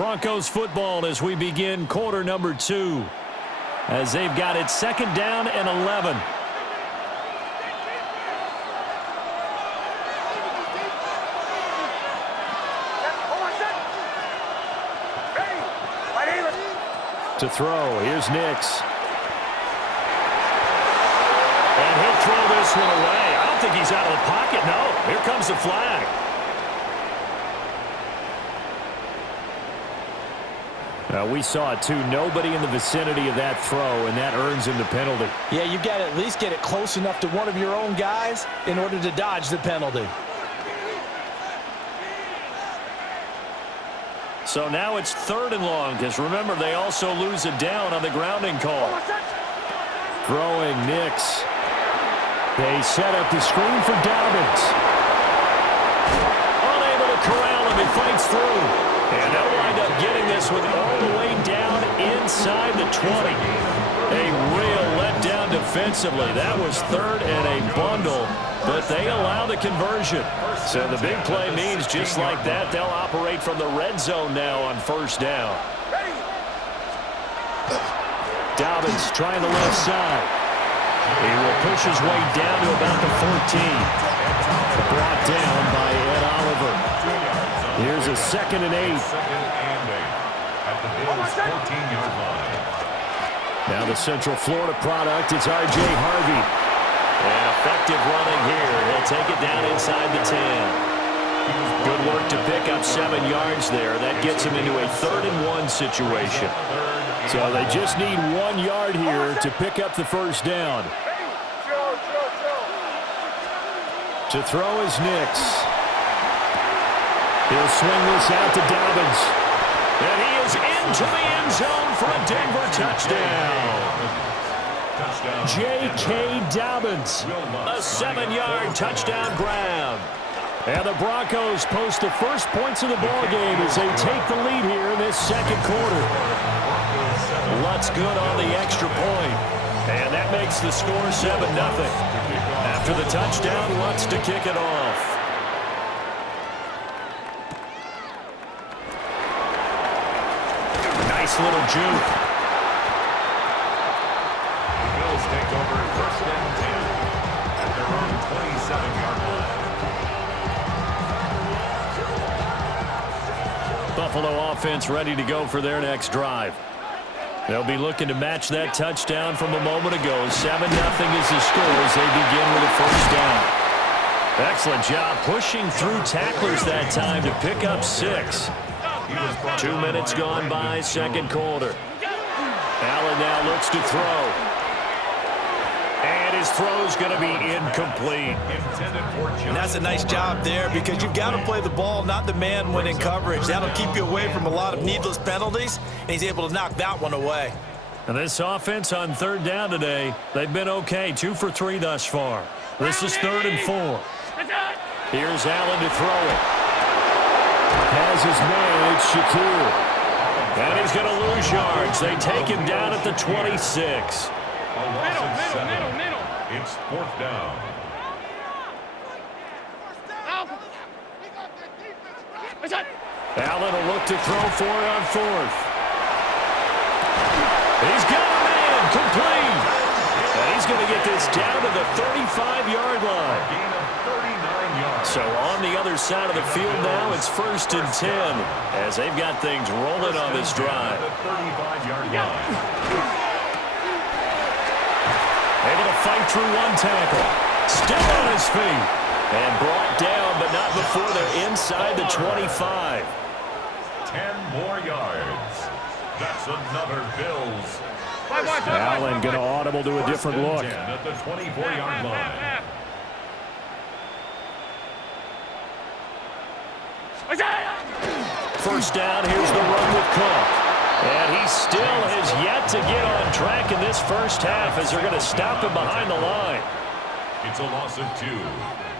Broncos football as we begin quarter number 2. As they've got it 2nd down and 11. To throw, here's Nix. And he'll throw this one away. I don't think he's out of the pocket, no. Here comes the flag. We saw it too. Nobody in the vicinity of that throw, and that earns him the penalty. Yeah, you've got to at least get it close enough to one of your own guys in order to dodge the penalty. So now it's 3rd and long, because remember, they also lose a down on the grounding call. Throwing Nix. They set up the screen for Dobbins. Unable to corral him, he fights through. And they'll wind up getting this one all the way down inside the 20. A real letdown defensively. That was 3rd and a bundle, but they allow the conversion. So the big play means just like that, they'll operate from the red zone now on 1st down. Dobbins trying the left side. He will push his way down to about the 14. Brought down by Ed Oliver. Here's a 2nd and 8. At the Bills' 14-yard line. Now the Central Florida product, it's R.J. Harvey. And effective running here. He'll take it down inside the 10. Good work to pick up 7 yards there. That gets him into a 3rd and 1 situation. So they just need 1 yard here to pick up the 1st down. To throw is Nix. He'll swing this out to Dobbins. And he is into the end zone for a Denver touchdown. J.K. Dobbins, a 7-yard touchdown grab. And the Broncos post the first points of the ballgame as they take the lead here in this 2nd quarter. Lutz good on the extra point. And that makes the score 7-0. After the touchdown, Lutz to kick it off. Nice little juke. The Bills take over 1st and 10 at their own 27-yard line. Buffalo offense ready to go for their next drive. They'll be looking to match that touchdown from a moment ago. 7-0 is the score as they begin with a 1st down. Excellent job pushing through tacklers that time to pick up 6. 2 minutes gone by, 2nd quarter. Allen now looks to throw. And his throw's going to be incomplete. And that's a nice job there because you've got to play the ball, not the man when in coverage. That'll keep you away from a lot of needless penalties, and he's able to knock that one away. And this offense on 3rd down today, they've been okay, 2 for 3 thus far. This is 3rd and 4. Here's Allen to throw it. Has his man, it's Shakir. And he's going to lose yards. They take him down at the 26. A loss of 7. It's 4th down. Allen will look to throw for it on 4th. He's got a man, complete. And he's going to get this down to the 35-yard line. Gain of 39 yards. So on the other side of the field now, it's 1st and 10 as they've got things rolling on this drive. The 35-yard line. Able to fight through one tackle. Still on his feet. And brought down, but not before they're inside the 25. 10 more yards. That's another Bills. Allen going to audible to a different look. At the 24-yard line. First down, here's the run with Cook. And he still has yet to get on track in this 1st half as they're going to stop him behind the line. It's a loss of 2.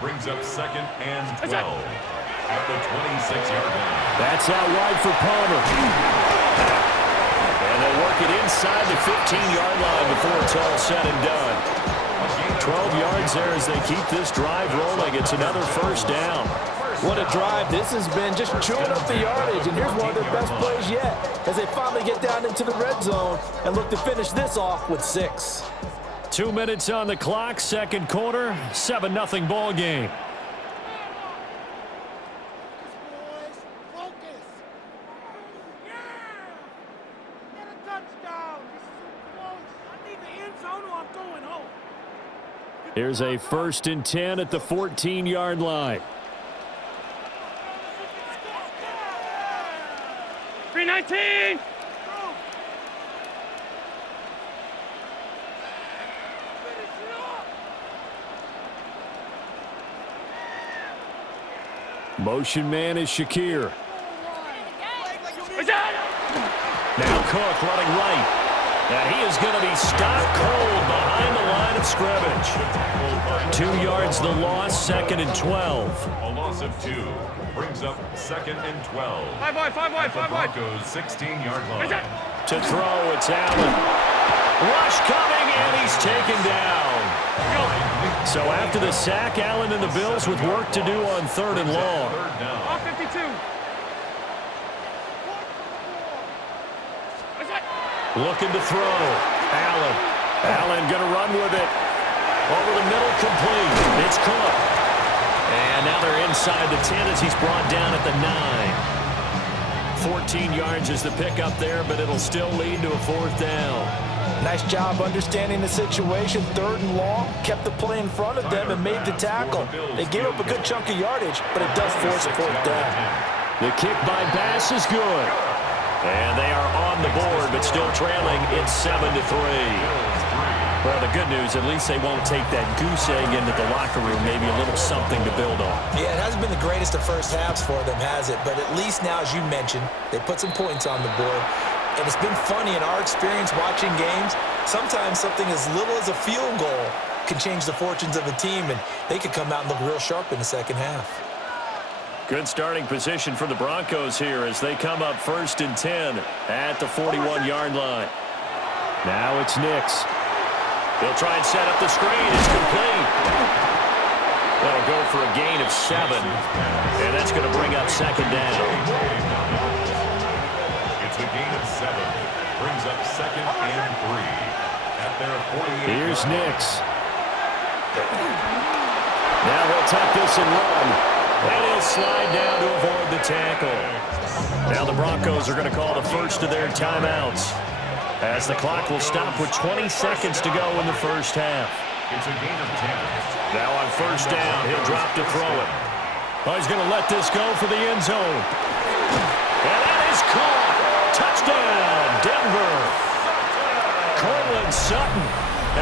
Brings up 2nd and 12 at the 26-yard line. That's out wide for Palmer. And they work it inside the 15-yard line before it's all said and done. 12 yards there as they keep this drive rolling. It's another 1st down. What a drive. This has been just chewing up the yardage, and here's one of their best plays yet as they finally get down into the red zone and look to finish this off with 6. 2 minutes on the clock, second quarter, 7-0 ball game. Here's a 1st and 10 at the 14-yard line. 319. Motion man is Shakir. Now Cook running right. And he is going to be stopped cold behind the line of scrimmage. 2 yards the loss, 2nd and 12. A loss of 2 brings up 2nd and 12. 5 wide, 5 wide, 5 wide. Broncos 16-yard line. To throw, it's Allen. Rush coming, and he's taken down. So after the sack, Allen and the Bills with work to do on 3rd and long. Off 52. Looking to throw. Allen. Allen going to run with it. Over the middle, complete. It's Cook. And now they're inside the 10 as he's brought down at the 9. 14 yards is the pickup there, but it'll still lead to a 4th down. Nice job understanding the situation. 3rd and long, kept the play in front of them and made the tackle. They gave up a good chunk of yardage, but it does force a 4th down. The kick by Bass is good. And they are on the board, but still trailing. It's 7-3. Well, the good news, at least they won't take that goose egg into the locker room. Maybe a little something to build on. Yeah, it hasn't been the greatest of first halves for them, has it? But at least now, as you mentioned, they put some points on the board. And it's been funny in our experience watching games. Sometimes something as little as a field goal can change the fortunes of a team, and they could come out and look real sharp in the second half. Good starting position for the Broncos here as they come up 1st and 10 at the 41-yard line. Now it's Nix. He'll try and set up the screen. It's complete. That'll go for a gain of 7. And that's going to bring up 2nd down. It's a gain of 7. Brings up 2nd and 3. At their 48. Here's Nix. Now they'll tuck this and run. And he'll slide down to avoid the tackle. Now the Broncos are going to call the first of their timeouts, as the clock will stop with 20 seconds to go in the first half. It's a gain of 10. Now on 1st down, he'll drop to throw it. Oh, he's going to let this go for the end zone. And that is caught. Touchdown, Denver. Cortland Sutton,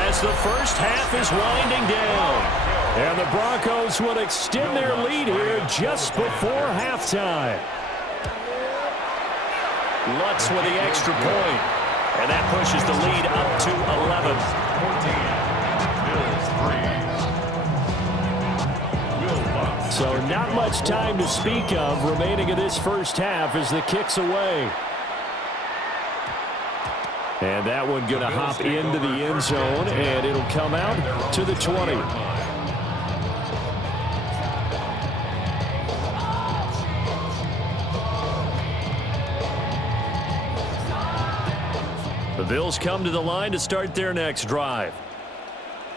as the first half is winding down. And the Broncos would extend their lead here just before halftime. Lutz with the extra point. And that pushes the lead up to 11. 14. Bills 3. Will Lutz. So not much time to speak of remaining in this first half as the kick's away. And that one going to hop into the end zone, and it'll come out to the 20. The Bills come to the line to start their next drive.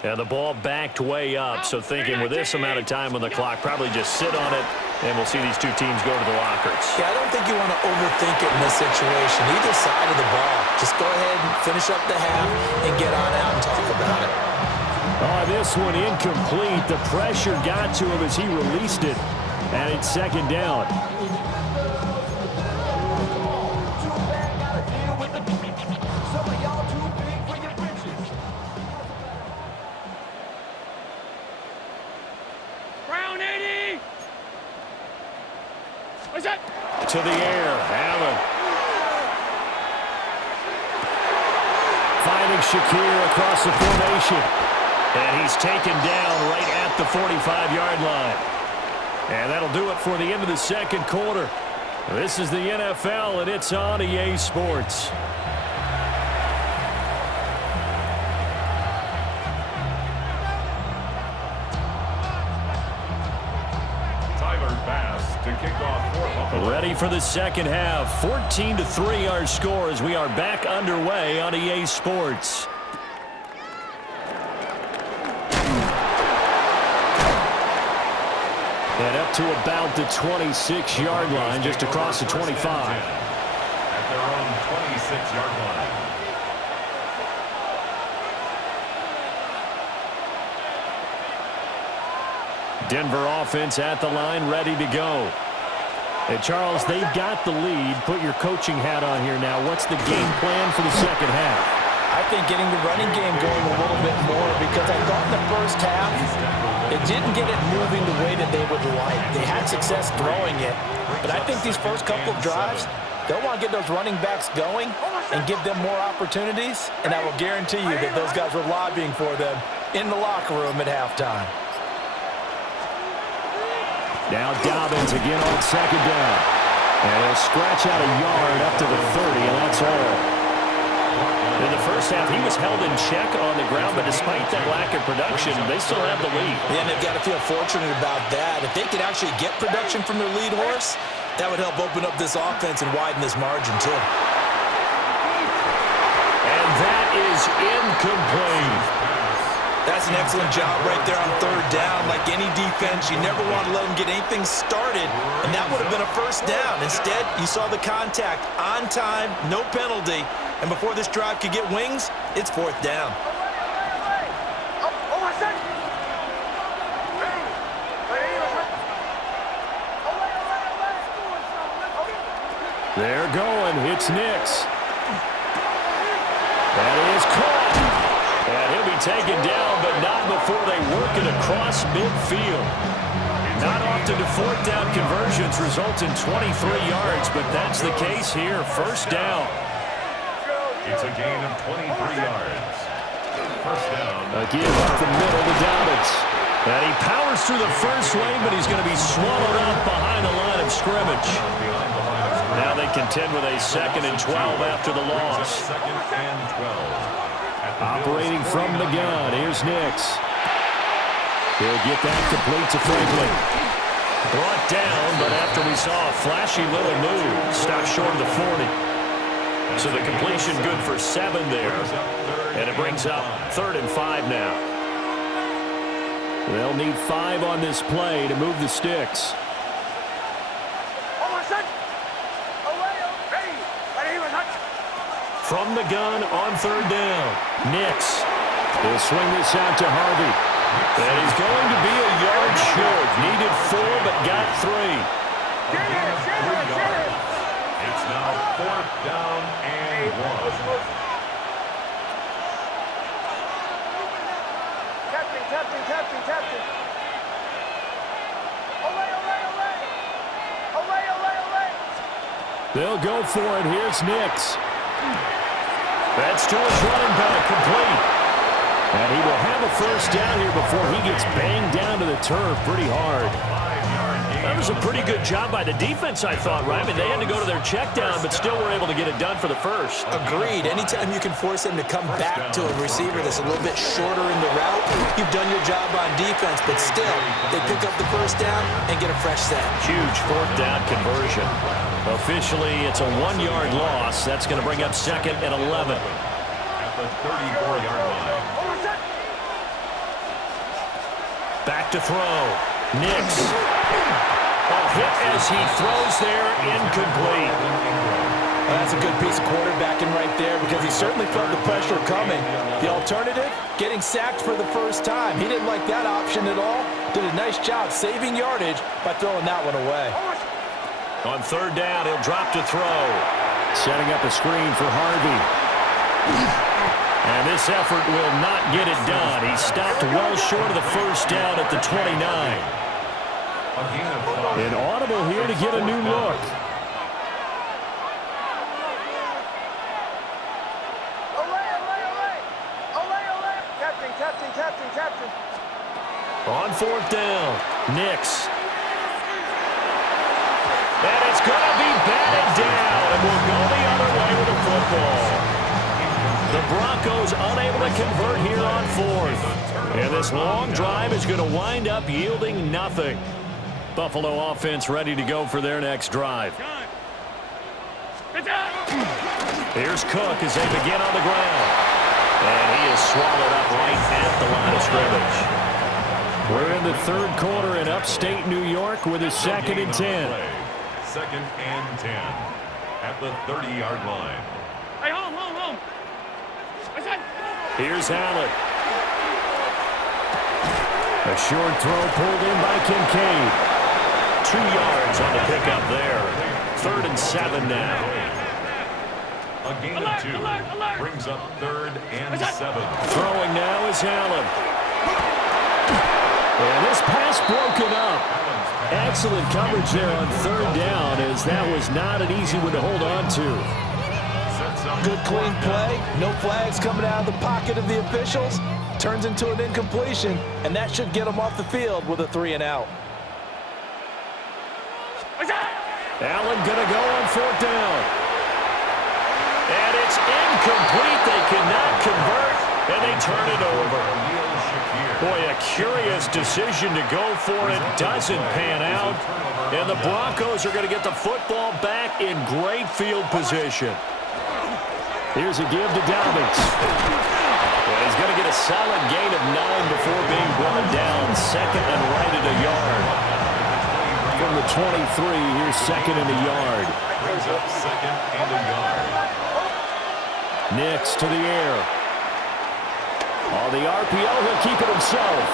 And the ball backed way up, so thinking with this amount of time on the clock, probably just sit on it, and we'll see these two teams go to the lockers. Yeah, I don't think you want to overthink it in this situation. Either side of the ball. Just go ahead and finish up the half and get on out and talk about it. Oh, this one incomplete. The pressure got to him as he released it, and it's 2nd down. To the air, Allen. Finding Shakir across the formation. And he's taken down right at the 45-yard line. And that'll do it for the end of the second quarter. This is the NFL, and it's on EA Sports. Tyler Bass Ready for the second half. 14-3 our score as we are back underway on EA Sports. And up to about the 26-yard line, just across the 25. At their own 26-yard line. Denver offense at the line, ready to go. And Charles, they've got the lead. Put your coaching hat on here now. What's the game plan for the second half? I think getting the running game going a little bit more, because I thought in the first half it didn't get it moving the way that they would like. They had success throwing it, but I think these first couple of drives, they'll want to get those running backs going and give them more opportunities, and I will guarantee you that those guys were lobbying for them in the locker room at halftime. Now Dobbins again on second down. And he'll scratch out a yard up to the 30, and that's all. In the first half, he was held in check on the ground, but despite that lack of production, they still have the lead. Yeah, and they've got to feel fortunate about that. If they could actually get production from their lead horse, that would help open up this offense and widen this margin, too. And that is incomplete. That's an excellent job right there on third down. Like any defense, you never want to let them get anything started, and that would have been a first down. Instead, you saw the contact on time, no penalty, and before this drive could get wings, it's fourth down. They're going. It's Nix. That is caught. And he'll be taken down, but not before they work it across midfield. Not often do fourth down conversions result in 23 yards, but that's the case here. First down. It's a gain of 23 yards. First down. Again up the middle to Dobbins. And he powers through the first wave, but he's going to be swallowed up behind the line of scrimmage. Now they contend with a 2nd and 12 after the loss. Second and 12. Operating from the gun, here's Nix. He'll get that complete to Franklin. Brought down, but after we saw a flashy little move, stopped short of the 40. So the completion good for 7 there. And it brings up 3rd and 5 now. They'll need 5 on this play to move the sticks. From the gun on 3rd down, Nix. He'll swing this out to Harvey. And he's going to be a yard short. Needed 4, but got 3. It's now 4th down and 1. Captain. They'll go for it. Here's Nix. That's to his running back, complete. And he will have a first down here before he gets banged down to the turf pretty hard. That was a pretty good job by the defense, I thought, right? I mean, they had to go to their check down, but still were able to get it done for the first. Agreed. Anytime you can force them to come back to a receiver that's a little bit shorter in the route, you've done your job on defense, but still, they pick up the first down and get a fresh set. Huge 4th down conversion. Officially, it's a 1-yard loss. That's going to bring up 2nd and 11. At the 34-yard line. Back to throw. Nix. A hit as he throws there, incomplete. Well, that's a good piece of quarterbacking right there, because he certainly felt the pressure coming. The alternative, getting sacked for the first time. He didn't like that option at all. Did a nice job saving yardage by throwing that one away. On 3rd down, he'll drop to throw. Setting up a screen for Harvey. And this effort will not get it done. He stopped well short of the first down at the 29. An audible here to get a new look. Captain. On 4th down, Nix. And it's going to be batted down, and we'll go the other way with the football. The Broncos unable to convert here on 4th. And this long drive is going to wind up yielding nothing. Buffalo offense ready to go for their next drive. Here's Cook as they begin on the ground. And he is swallowed up right at the line of scrimmage. We're in the third quarter in upstate New York with a 2nd and 10. 2nd and 10 at the 30-yard line. Hey, home. Here's Allen. A short throw pulled in by Kincaid. 2 yards on the pickup there. 3rd and 7 now. A gain of 2 brings up 3rd and 7. Throwing now is Allen. And this pass broken up. Excellent coverage there on 3rd down, as that was not an easy one to hold on to. Good clean play. No flags coming out of the pocket of the officials. Turns into an incompletion, and that should get them off the field with a 3 and out. Allen going to go on 4th down. And it's incomplete. They cannot convert, and they turn it over. Boy, a curious decision to go for it. Doesn't pan out. And the Broncos are going to get the football back in great field position. Here's a give to Dobbins. Well, he's going to get a solid gain of 9 before being brought down. 2nd and right at a yard. From the 23, here's 2nd and a yard. Brings up 2nd and a yard. Nix to the air. On the RPO, he'll keep it himself.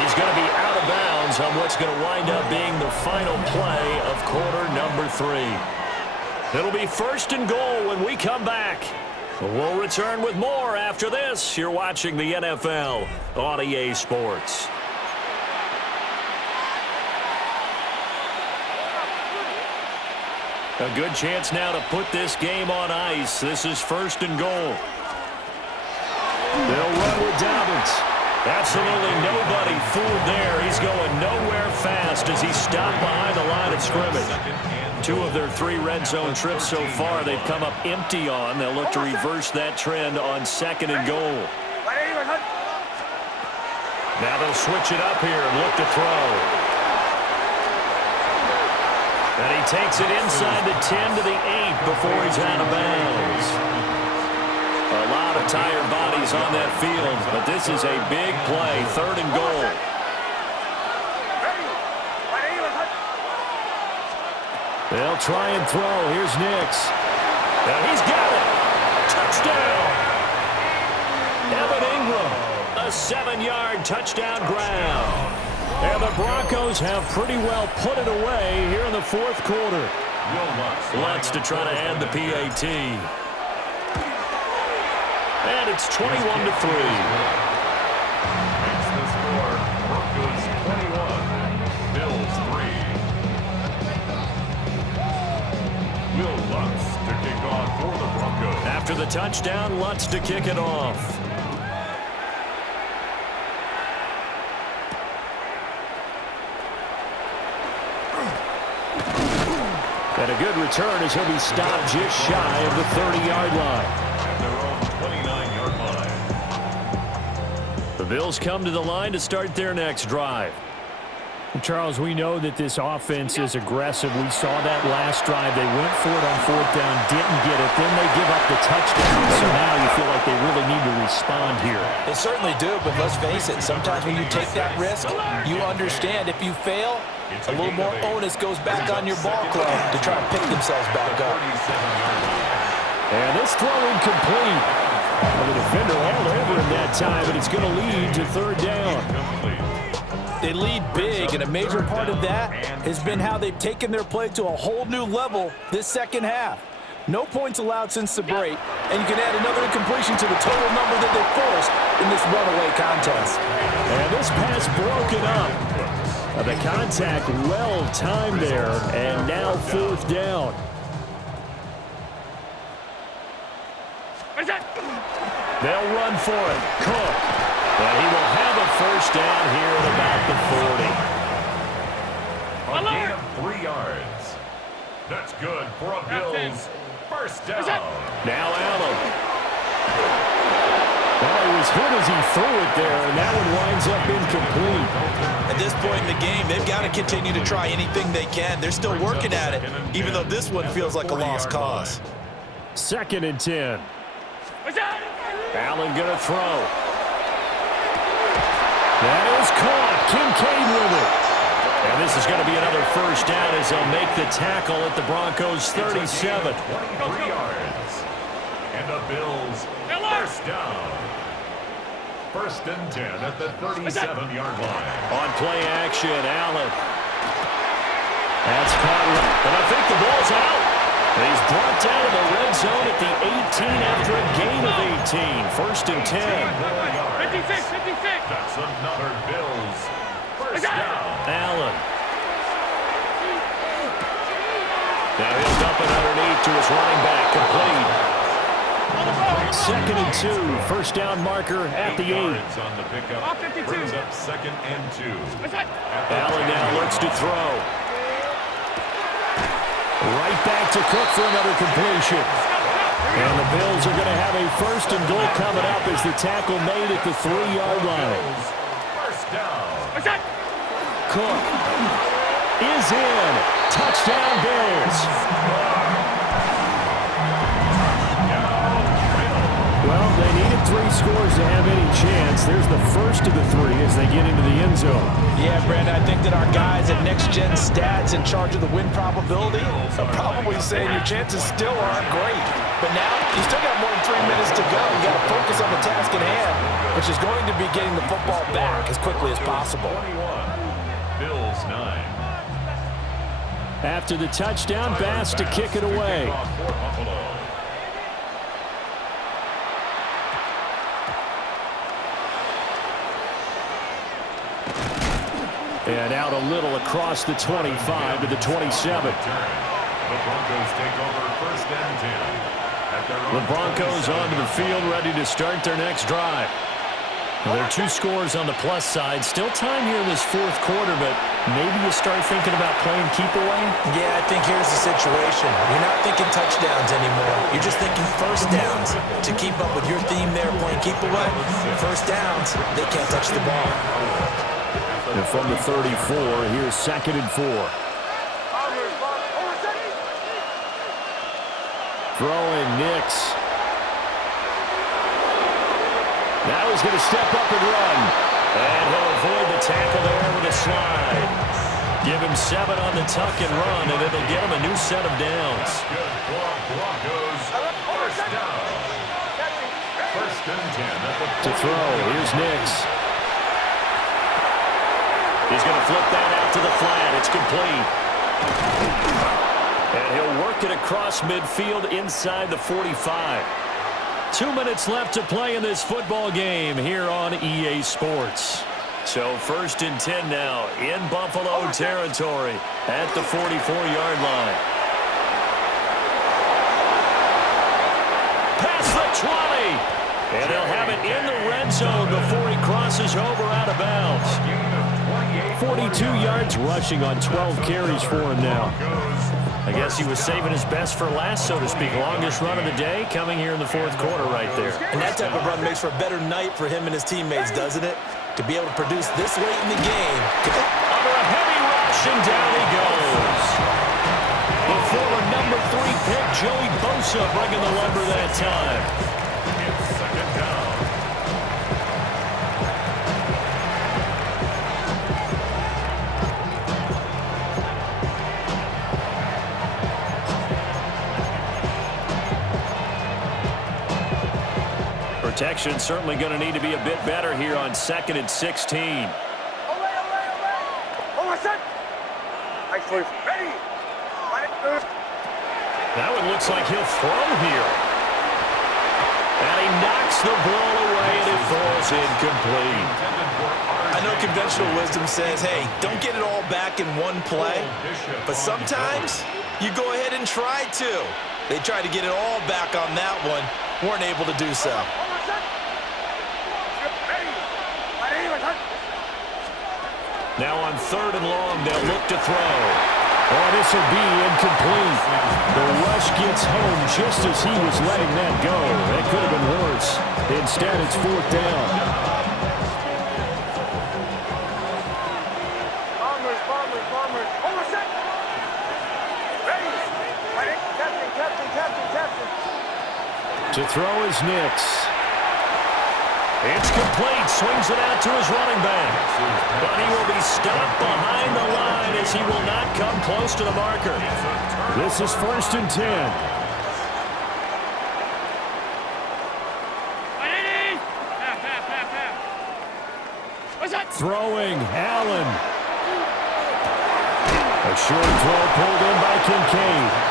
He's going to be out of bounds on what's going to wind up being the final play of quarter number 3. It'll be 1st and goal when we come back. We'll return with more after this. You're watching the NFL on EA Sports. A good chance now to put this game on ice. This is 1st and goal. They'll run with Dobbins. Absolutely nobody fooled there. He's going nowhere fast as he stopped behind the line of scrimmage. 2 of their 3 red zone trips so far they've come up empty on. They'll look to reverse that trend on 2nd and goal. Now they'll switch it up here and look to throw. And he takes it inside the 10 to the 8 before he's out of bounds. A lot of tired bodies on that field, but this is a big play, 3rd and goal. They'll try and throw. Here's Nix. And he's got it. Touchdown. Evan Ingram, a 7-yard touchdown ground. And the Broncos have pretty well put it away here in the 4th quarter. Lutz to try to add the PAT. And it's 21-3. That's the score. Broncos 21, Bills 3. Will Lutz to kick off for the Broncos. After the touchdown, Lutz to kick it off. And a good return as he'll be stopped just shy of the 30-yard line. The Bills come to the line to start their next drive. Charles, we know that this offense is aggressive. We saw that last drive. They went for it on 4th down, didn't get it. Then they give up the touchdown. So now you feel like they really need to respond here. They certainly do, but let's face it, sometimes when you take that risk, you understand if you fail, a little more onus goes back on your ball club to try and pick themselves back up. And this throw incomplete. Well, the defender all over him that time, but it's going to lead to 3rd down. They lead big, and a major part of that has been how they've taken their play to a whole new level this 2nd half. No points allowed since the break, and you can add another incompletion to the total number that they forced in this runaway contest. And this pass broken up. The contact well timed there, and now 4th down. They'll run for it. Cook. And he will have a 1st down here at about the 40. A gain of 3 yards. That's good for a Bills 1st down. Now Allen. Well, he was hit as he threw it there, and that one winds up incomplete. At this point in the game, they've got to continue to try anything they can. They're still working at it, even though this one feels like a lost cause. 2nd and 10. Allen going to throw. That is caught. Kincaid with it. And this is going to be another first down as they'll make the tackle at the Broncos' 37. 23 yards. And the Bills first down. 1st and 10 at the 37-yard line. On play action, Allen. That's caught. And I think the ball's out. And he's brought down to the red zone at the 18 after a gain of 18. 1st and 10. 56. That's another Bills first down. Allen. Now he'll dump it underneath to his running back. Complete. 2nd and 2. First down marker at the 8. Yards on the pickup. Brings up 2nd and 2. Allen now looks to throw. Right back to Cook for another completion. And the Bills are going to have a 1st and goal coming up as the tackle made at the 3-yard line. First down. Cook is in. Touchdown Bills. Well, they needed 3 scores to have any chance. There's the first of the 3 as they get into the end zone. Yeah, Brandon, I think that our guys at Next Gen Stats in charge of the win probability are probably saying your chances still aren't great. But now, you still got more than 3 minutes to go. You got to focus on the task at hand, which is going to be getting the football back as quickly as possible. 21. Bills 9. After the touchdown, Bass to kick it away. And out a little across the 25 to the 27. The Broncos take over 1st and 10. The Broncos onto the field ready to start their next drive. Well, there are 2 scores on the plus side. Still time here in this 4th quarter, but maybe you start thinking about playing keep away? Yeah, I think here's the situation. You're not thinking touchdowns anymore. You're just thinking first downs. To keep up with your theme there, playing keep away, first downs, they can't touch the ball. And from the 34, here's 2nd and 4. Throwing Nix. Now he's going to step up and run. And he'll avoid the tackle there with a slide. Give him 7 on the tuck and run, and it'll get him a new set of downs. Good block, Broncos. First down. 1st and 10 at the To throw, here's Nix. He's going to flip that out to the flat. It's complete. And he'll work it across midfield inside the 45. 2 minutes left to play in this football game here on EA Sports. So 1st and 10 now in Buffalo territory at the 44-yard line. Past the 20. And they'll have it in the red zone before he crosses over out of bounds. 42 yards rushing on 12 carries for him now. I guess he was saving his best for last, so to speak. Longest run of the day coming here in the 4th quarter right there. And that type of run makes for a better night for him and his teammates, doesn't it? To be able to produce this late in the game. Under a heavy rush, and down he goes. The former number 3 pick, Joey Bosa, bringing the lumber that time. It's 2nd down. Protection certainly going to need to be a bit better here on 2nd and 16. That one looks like he'll throw here. And he knocks the ball away, and it falls incomplete. I know conventional wisdom says, hey, don't get it all back in one play. But sometimes you go ahead and try to. They tried to get it all back on that one. Weren't able to do so. Now on 3rd and long, they'll look to throw. Oh, this will be incomplete. The rush gets home just as he was letting that go. That could have been worse. Instead, it's 4th down. To throw is Nix. It's complete. Swings it out to his running back. But he will be stopped behind the line as he will not come close to the marker. This is 1st and 10. Throwing, Allen. A short throw pulled in by Kincaid.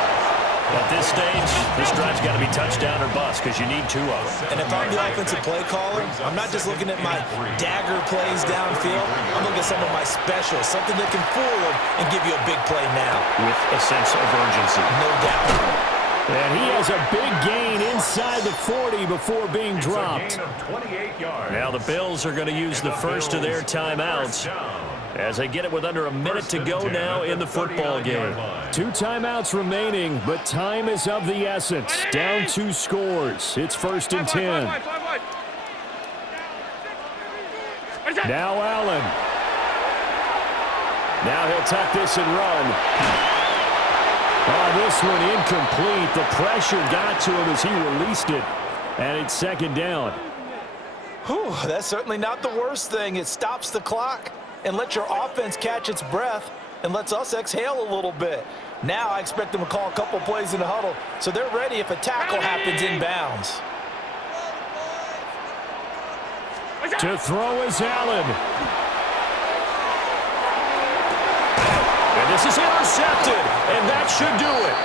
At this stage, this drive's got to be touchdown or bust because you need 2 of them. And if I'm the offensive play caller, I'm not just looking at my dagger plays downfield. I'm looking at some of my specials, something that can fool them and give you a big play now. With a sense of urgency. No doubt. And he has a big gain inside the 40 before being dropped. Now the Bills are going to use the first of their timeouts as they get it with under a minute to go now in the football game. 2 timeouts remaining, but time is of the essence. Down 2 scores. It's 1st and 10. Now Allen. Now he'll tuck this and run. Oh, this one incomplete. The pressure got to him as he released it. And it's 2nd down. Whew, that's certainly not the worst thing. It stops the clock and lets your offense catch its breath and lets us exhale a little bit. Now I expect them to call a couple plays in the huddle so they're ready if a tackle happens inbounds. To throw is Allen. And this is intercepted, and that should do it.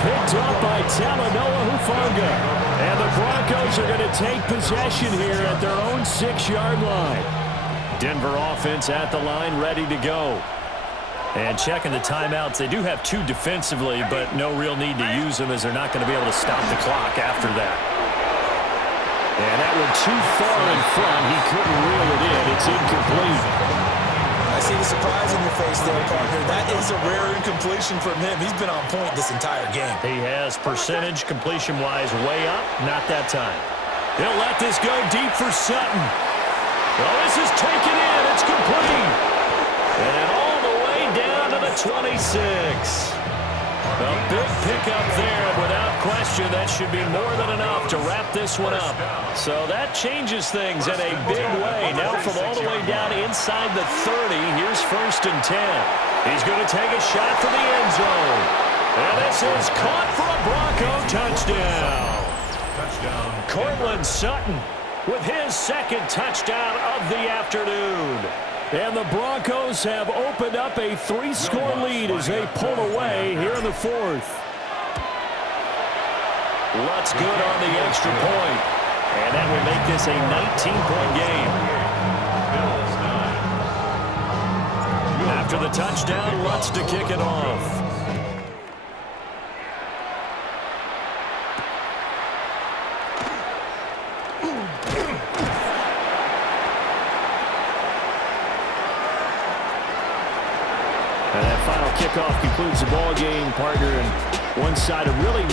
Picked up by Talanoa Hufanga. And the Broncos are going to take possession here at their own 6-yard line. Denver offense at the line, ready to go. And checking the timeouts, they do have 2 defensively, but no real need to use them as they're not going to be able to stop the clock after that. And that one too far in front. He couldn't reel it in. It's incomplete. I see the surprise in your face there, partner. That is a rare incompletion from him. He's been on point this entire game. He has percentage completion-wise way up. Not that time. They'll let this go deep for Sutton. Well, this is taken in. It's complete. And all the way down to the 26. A big pickup there. Without question, that should be more than enough to wrap this one up. So that changes things in a big way. Now from all the way down inside the 30, here's 1st and 10. He's going to take a shot for the end zone. And this is caught for a Bronco touchdown. Cortland Sutton with his 2nd touchdown of the afternoon. And the Broncos have opened up a 3-score lead as they pull away here in the 4th. Lutz good on the extra point. And that will make this a 19-point game. After the touchdown, Lutz to kick it off. And that final kickoff concludes the ball game, partner. And one side of really